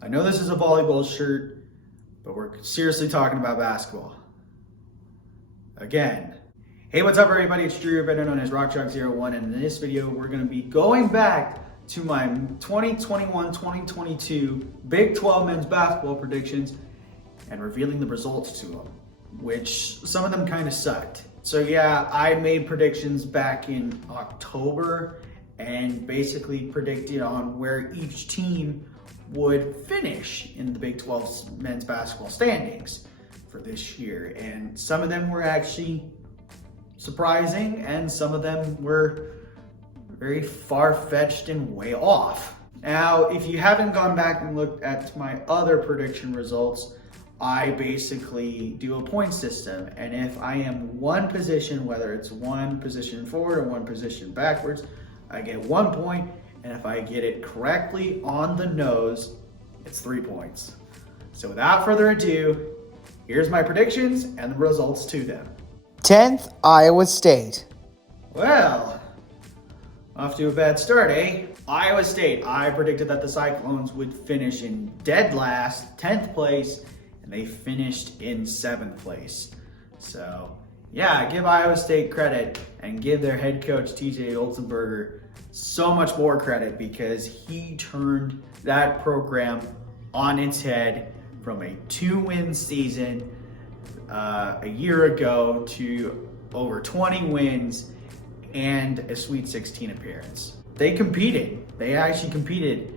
I know this is a volleyball shirt, but we're seriously talking about basketball. Again. Hey, what's up everybody? It's Drew, better known as RockChalk01, and in this video we're going to be going back to my 2021-2022 Big 12 men's basketball predictions and revealing the results to them, which some of them kind of sucked. So yeah, I made predictions back in October and basically predicted on where each team would finish in the Big 12 men's basketball standings for this year. And some of them were actually surprising and some of them were very far-fetched and way off. Now, if you haven't gone back and looked at my other prediction results, I basically do a point system. And if I am one position, whether it's one position forward or one position backwards, I get 1 point. And if I get it correctly on the nose, it's 3 points. So without further ado, here's my predictions and the results to them. 10th, Iowa State. Well, off to a bad start, eh? Iowa State, I predicted that the Cyclones would finish in dead last, 10th place, and they finished in 7th place. So, yeah, give Iowa State credit and give their head coach, TJ Olsenberger, so much more credit because he turned that program on its head from a 2-win season a year ago to over 20 wins and a Sweet 16 appearance. They competed. They actually competed,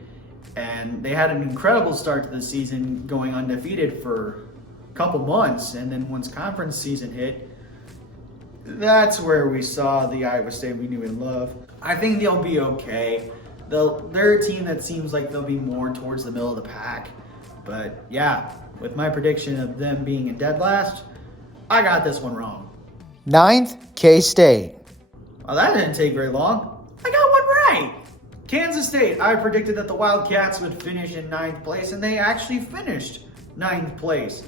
and they had an incredible start to the season, going undefeated for a couple months, and then once conference season hit, that's where we saw the Iowa State we knew and loved. I think they'll be okay. They're a team that seems like they'll be more towards the middle of the pack. But yeah, with my prediction of them being in dead last, I got this one wrong. 9th, K-State. Well, that didn't take very long. I got one right. Kansas State, I predicted that the Wildcats would finish in 9th place, and they actually finished 9th place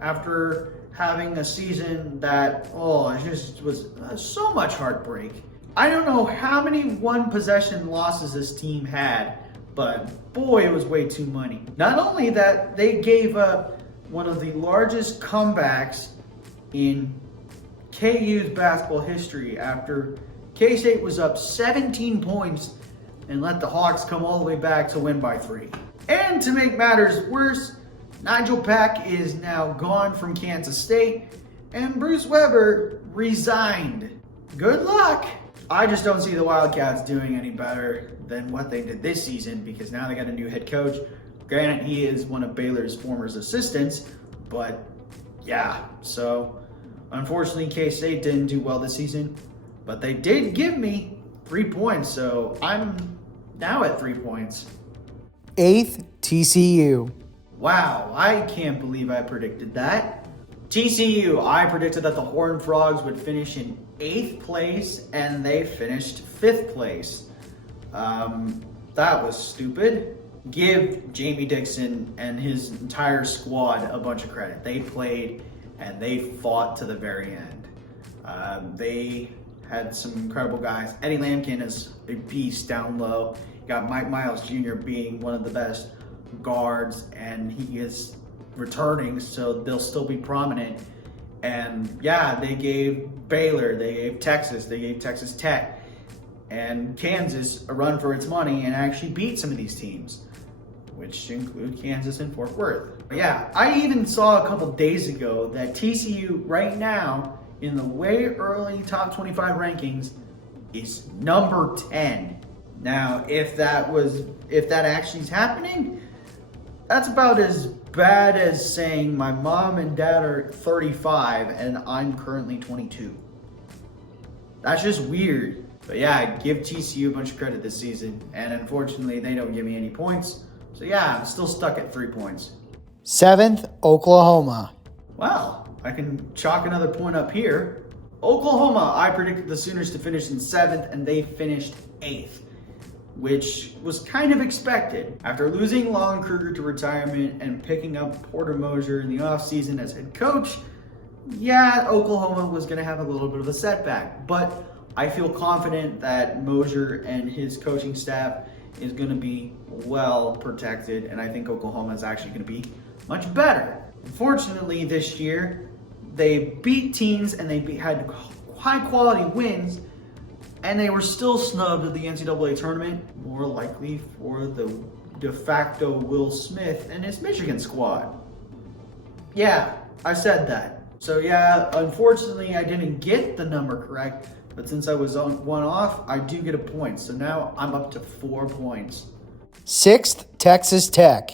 after having a season that, it just was so much heartbreak. I don't know how many one-possession losses this team had, but boy, it was way too many. Not only that, they gave up one of the largest comebacks in KU's basketball history after K-State was up 17 points and let the Hawks come all the way back to win by 3. And to make matters worse, Nigel Pack is now gone from Kansas State and Bruce Weber resigned. Good luck. I just don't see the Wildcats doing any better than what they did this season because now they got a new head coach. Granted, he is one of Baylor's former assistants, but yeah, so unfortunately K-State didn't do well this season, but they did give me 3 points, so I'm now at 3 points. 8th, TCU. Wow, I can't believe I predicted that. TCU, I predicted that the Horned Frogs would finish in 8th place, and they finished 5th place. That was stupid. Give Jamie Dixon and his entire squad a bunch of credit. They played and they fought to the very end. They had some incredible guys. Eddie Lampkin is a beast down low. You got Mike Miles Jr. being one of the best guards, and he is returning, so they'll still be prominent. And yeah, they gave Baylor, they gave Texas, they gave Texas Tech and Kansas a run for its money and actually beat some of these teams, which include Kansas and Fort Worth. But yeah, I even saw a couple days ago that TCU right now in the way early top 25 rankings is number 10. Now, if that actually is happening, that's about as bad as saying my mom and dad are 35 and I'm currently 22. That's just weird. But yeah, give TCU a bunch of credit this season, and unfortunately they don't give me any points. So yeah, I'm still stuck at 3 points. 7th, Oklahoma. Well, I can chalk another point up here. Oklahoma, I predicted the Sooners to finish in 7th, and they finished 8th. Which was kind of expected. After losing Lon Kruger to retirement and picking up Porter Moser in the offseason as head coach, yeah, Oklahoma was going to have a little bit of a setback. But I feel confident that Moser and his coaching staff is going to be well protected, and I think Oklahoma is actually going to be much better. Unfortunately, this year, they beat teams and they had high-quality wins, and they were still snubbed at the NCAA tournament, more likely for the de facto Will Smith and his Michigan squad. Yeah, I said that. So yeah, unfortunately, I didn't get the number correct, but since I was on one off, I do get a point. So now I'm up to 4 points. 6th, Texas Tech.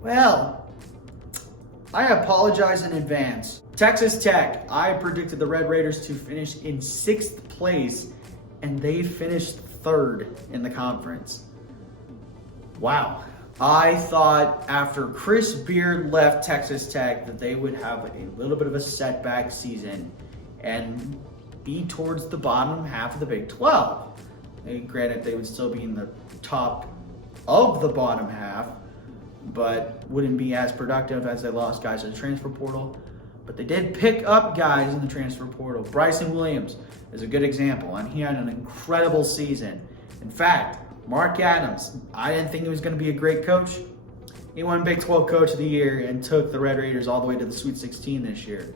Well, I apologize in advance. Texas Tech, I predicted the Red Raiders to finish in 6th place, and they finished 3rd in the conference. Wow. I thought after Chris Beard left Texas Tech that they would have a little bit of a setback season and be towards the bottom half of the Big 12. Granted, they would still be in the top of the bottom half, but wouldn't be as productive as they lost guys in the transfer portal. But they did pick up guys in the transfer portal. Bryson Williams is a good example, and he had an incredible season. In fact, Mark Adams, I didn't think he was going to be a great coach. He won Big 12 Coach of the Year and took the Red Raiders all the way to the Sweet 16 this year.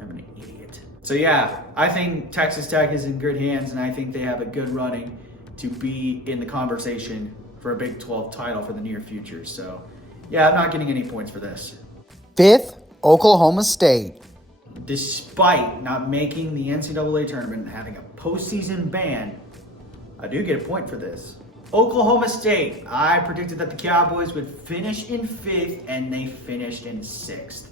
I'm an idiot. So yeah, I think Texas Tech is in good hands, and I think they have a good running to be in the conversation for a Big 12 title for the near future. So yeah, I'm not getting any points for this. 5th, Oklahoma State. Despite not making the NCAA tournament and having a postseason ban, I do get a point for this. Oklahoma State, I predicted that the Cowboys would finish in 5th, and they finished in 6th.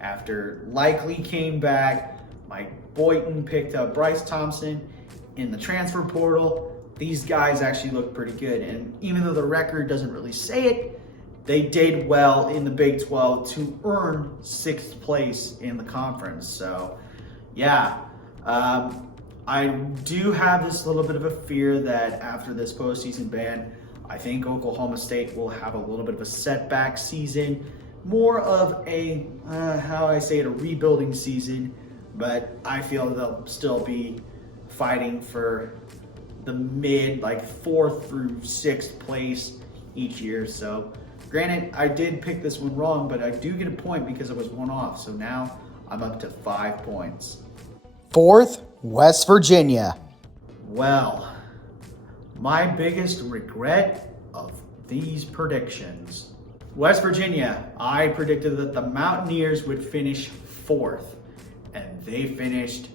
After Likely came back, Mike Boynton picked up Bryce Thompson in the transfer portal. These guys actually look pretty good, and even though the record doesn't really say it, they did well in the Big 12 to earn 6th place in the conference. So, yeah, I do have this little bit of a fear that after this postseason ban, I think Oklahoma State will have a little bit of a setback season, more of a, a rebuilding season, but I feel they'll still be fighting for the mid, 4th through 6th place each year. So, granted, I did pick this one wrong, but I do get a point because I was one off. So now I'm up to 5 points. 4th, West Virginia. Well, my biggest regret of these predictions. West Virginia, I predicted that the Mountaineers would finish 4th, and they finished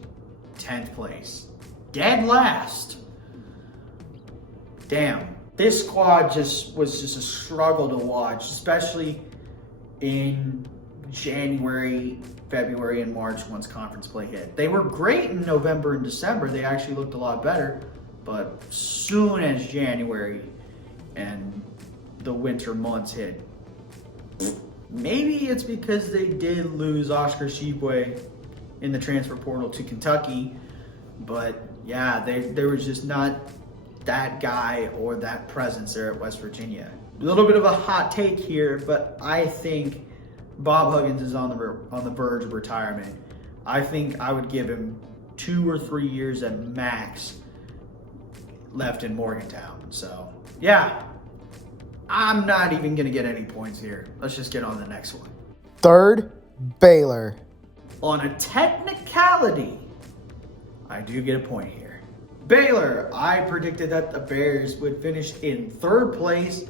10th place. Dead last. Damn. This squad was just a struggle to watch, especially in January, February, and March once conference play hit. They were great in November and December. They actually looked a lot better. But soon as January and the winter months hit, maybe it's because they did lose Oscar Tshiebwe in the transfer portal to Kentucky. But yeah, there was just not that guy or that presence there at West Virginia. A little bit of a hot take here, but I think Bob Huggins is on the verge of retirement. I think I would give him 2 or 3 years at max left in Morgantown. So yeah, I'm not even gonna get any points here. Let's just get on to the next one. 3rd, Baylor. On a technicality, I do get a point here. Baylor, I predicted that the Bears would finish in 3rd place,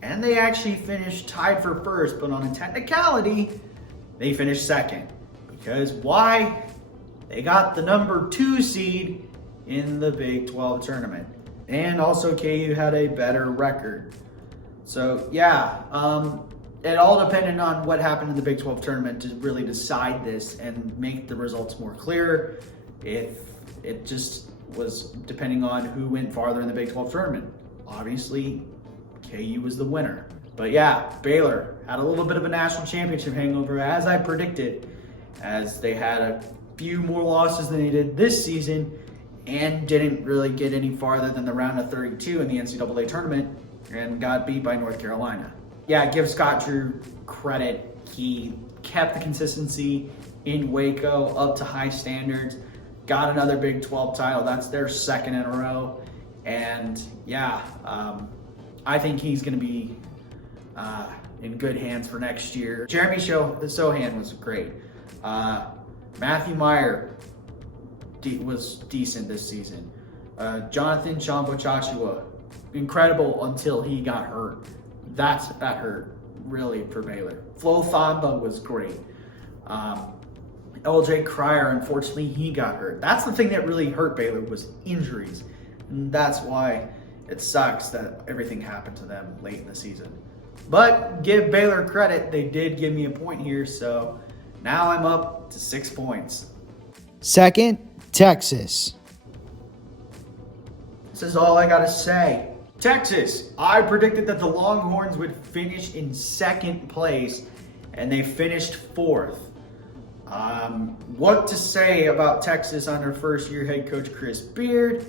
and they actually finished tied for 1st, but on a technicality, they finished 2nd. Because why? They got the number 2 seed in the Big 12 tournament. And also KU had a better record. So yeah, it all depended on what happened in the Big 12 tournament to really decide this and make the results more clear. If it just was depending on who went farther in the Big 12 tournament. Obviously, KU was the winner. But yeah, Baylor had a little bit of a national championship hangover, as I predicted, as they had a few more losses than they did this season and didn't really get any farther than the round of 32 in the NCAA tournament and got beat by North Carolina. Yeah, give Scott Drew credit. He kept the consistency in Waco up to high standards. Got another Big 12 title. That's their 2nd in a row. And yeah, I think he's going to be in good hands for next year. Jeremy Sohan was great. Matthew Meyer was decent this season. Jonathan Chachua, incredible until he got hurt. That hurt really for Baylor. Flo Thamba was great. LJ Cryer, unfortunately, he got hurt. That's the thing that really hurt Baylor was injuries. And that's why it sucks that everything happened to them late in the season. But give Baylor credit, they did give me a point here, so now I'm up to 6 points. Second, Texas. This is all I gotta say. Texas, I predicted that the Longhorns would finish in second place, and they finished fourth. What to say about Texas under first-year head coach Chris Beard?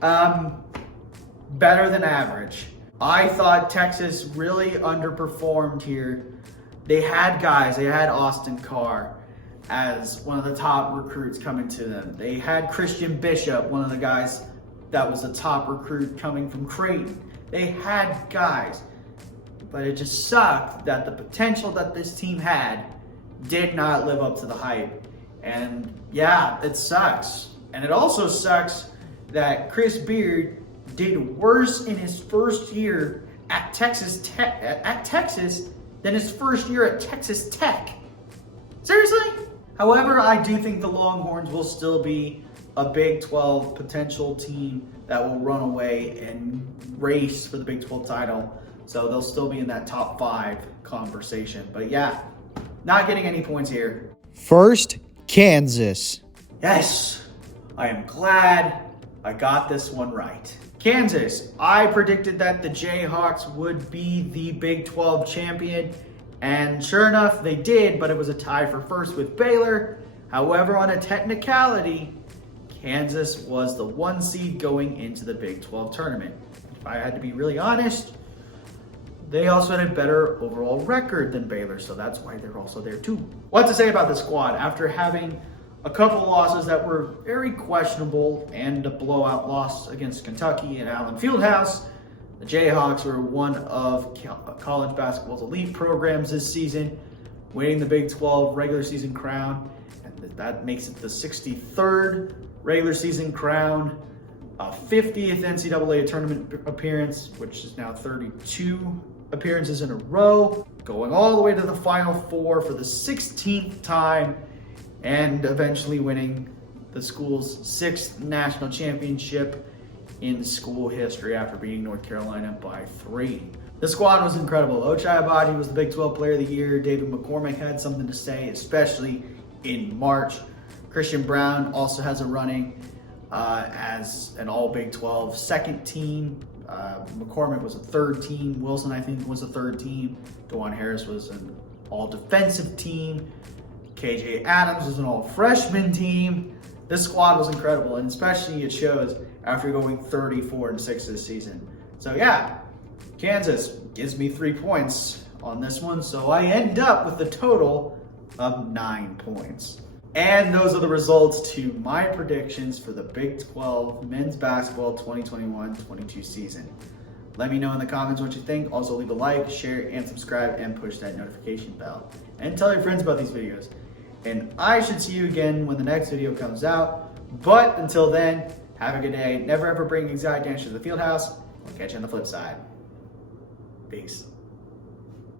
Better than average. I thought Texas really underperformed here. They had guys. They had Austin Carr as one of the top recruits coming to them. They had Christian Bishop, one of the guys that was a top recruit coming from Creighton. They had guys, but it just sucked that the potential that this team had did not live up to the hype. And yeah, it sucks. And it also sucks that Chris Beard did worse in his first year at Texas than his first year at Texas Tech. Seriously? However, I do think the Longhorns will still be a Big 12 potential team that will run away and race for the Big 12 title. So they'll still be in that top 5 conversation. But yeah, not getting any points here. First, Kansas. Yes, I am glad I got this one right. Kansas, I predicted that the Jayhawks would be the Big 12 champion, and sure enough, they did, but it was a tie for first with Baylor. However, on a technicality, Kansas was the 1 seed going into the Big 12 tournament. If I had to be really honest, they also had a better overall record than Baylor, so that's why they're also there too. What to say about the squad? After having a couple losses that were very questionable and a blowout loss against Kentucky and Allen Fieldhouse, the Jayhawks were one of college basketball's elite programs this season, winning the Big 12 regular season crown, and that makes it the 63rd regular season crown, a 50th NCAA tournament appearance, which is now 32 appearances in a row, going all the way to the Final Four for the 16th time, and eventually winning the school's 6th national championship in school history after beating North Carolina by 3. The squad was incredible. Ochai Agbaji was the Big 12 Player of the Year. David McCormick had something to say, especially in March. Christian Brown also has a running as an all Big 12 second team. McCormick was a third team. Wilson, I think, was a third team. DeJuan Harris was an all defensive team. KJ Adams was an all freshman team. This squad was incredible, and especially it shows after going 34-6 this season. So yeah, Kansas gives me 3 points on this one, so I end up with a total of 9 points. And those are the results to my predictions for the Big 12 men's basketball 2021-22 season. Let me know in the comments what you think. Also leave a like, share, and subscribe, and push that notification bell. And tell your friends about these videos. And I should see you again when the next video comes out. But until then, have a good day. Never ever bring anxiety to the field house. I'll catch you on the flip side. Peace.